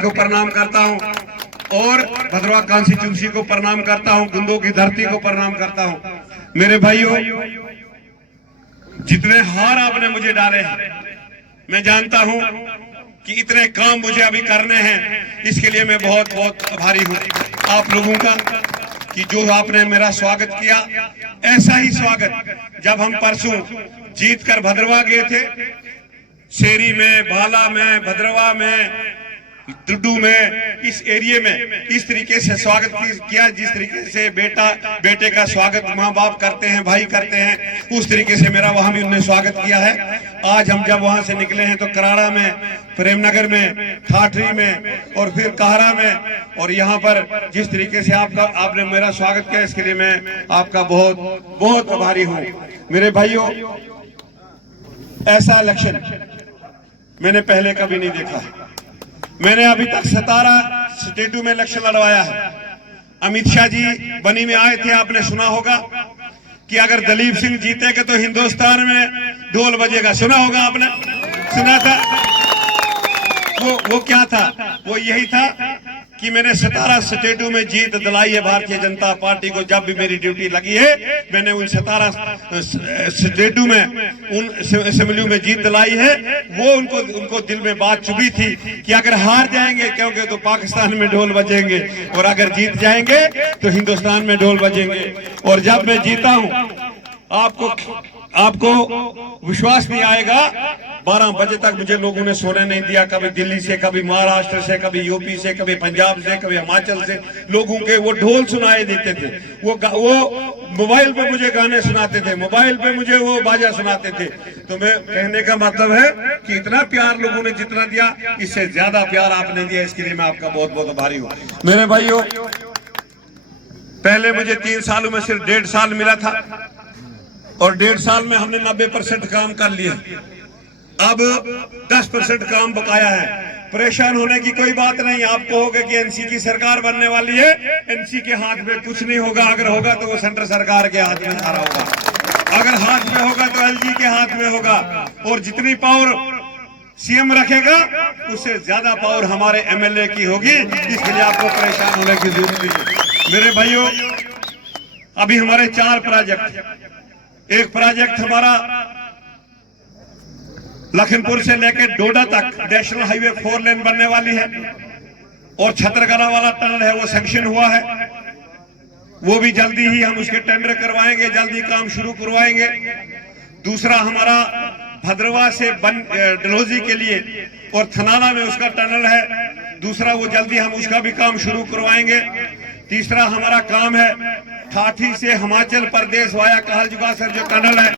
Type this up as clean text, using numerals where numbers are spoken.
को प्रणाम करता हूं और भद्रवा कॉन्स्टिट्यूंसी को प्रणाम करता हूं, गुंदों की धरती को प्रणाम करता हूं। मेरे भाइयों, जितने हार आपने मुझे डाले हैं, मैं जानता हूं कि इतने काम मुझे अभी करने हैं, इसके लिए मैं बहुत बहुत आभारी हूं आप लोगों का कि जो आपने मेरा स्वागत किया। ऐसा ही स्वागत जब हम परसों जीत कर भद्रवा गए थे, शेरी में, भाला में, भद्रवा में, दुड्डू में, इस एरिया में इस तरीके से स्वागत किया जिस तरीके से बेटे का स्वागत माँ बाप करते हैं, भाई करते हैं, उस तरीके से मेरा वहां भी उन्होंने स्वागत किया है। आज हम जब वहां से निकले हैं तो कराड़ा में, प्रेमनगर में, ठाठरी में और फिर काहरा में, और यहाँ पर जिस तरीके से आपने मेरा स्वागत किया, इसके लिए मैं आपका बहुत बहुत आभारी हूँ। मेरे भाइयों, ऐसा इलेक्शन मैंने पहले कभी नहीं देखा। मैंने अभी तक 17 स्टेटों में इलेक्शन लड़वाया है। अमित शाह जी बनी में आए थे, आपने सुना होगा कि अगर दलीप सिंह जीतेगा तो हिंदुस्तान में ढोल बजेगा। सुना होगा आपने, सुना था? वो क्या था? वो यही था कि मैंने 17 स्टेटों में जीत दिलाई है भारतीय जनता पार्टी को। जब भी मेरी ड्यूटी लगी है, मैंने उन 17 स्टेटों में, उन असेंबलियों में जीत दिलाई है। वो उनको दिल में बात चुभी थी कि अगर हार जाएंगे क्योंकि तो पाकिस्तान में ढोल बजेंगे, और अगर जीत जाएंगे तो हिंदुस्तान में ढोल बजेंगे। और जब मैं जीता हूं, आपको विश्वास नहीं आएगा, 12 बजे तक मुझे लोगों ने सोने नहीं दिया। कभी दिल्ली से, कभी महाराष्ट्र से, कभी यूपी से, कभी पंजाब से, कभी हिमाचल से लोगों के वो ढोल सुनाए देते थे। वो मोबाइल पे मुझे गाने सुनाते थे, मोबाइल पे मुझे वो बाजा सुनाते थे। तो मैं कहने का मतलब है कि इतना प्यार लोगों ने जितना दिया, इससे ज्यादा प्यार आपने दिया, इसके लिए मैं आपका बहुत बहुत आभारी हूँ। मेरे भाइयों, पहले मुझे 3 सालों में सिर्फ 1.5 साल मिला था, और 1.5 साल में हमने 90% काम कर लिया। अब 10% काम बकाया है। परेशान होने की कोई बात नहीं। आप कहोगे कि एनसी की सरकार बनने वाली है, एनसी के हाथ में कुछ नहीं होगा। अगर होगा तो वो सेंट्रल सरकार के हाथ में सारा होगा, अगर हाथ में होगा तो एलजी के हाथ में होगा। और जितनी पावर सीएम रखेगा, उससे ज्यादा पावर हमारे एमएलए की होगी। इसके लिए आपको परेशान होने की जरूरत नहीं। मेरे भाइयों, अभी हमारे 4 प्रोजेक्ट, एक प्रोजेक्ट हमारा लखनपुर से लेकर डोडा तक नेशनल हाईवे 4 लेन बनने वाली है, और छतरगढ़ वाला टनल है वो सैंक्शन हुआ है। वो भी जल्दी ही हम उसके टेंडर करवाएंगे, जल्दी काम शुरू करवाएंगे। दूसरा हमारा भद्रवा से डलहौजी के लिए और थनाला में उसका टनल है, दूसरा वो जल्दी हम उसका भी काम शुरू करवाएंगे। तीसरा हमारा काम है ठाठी से हिमाचल प्रदेश वाया कहलजुगा सर जो टनल है।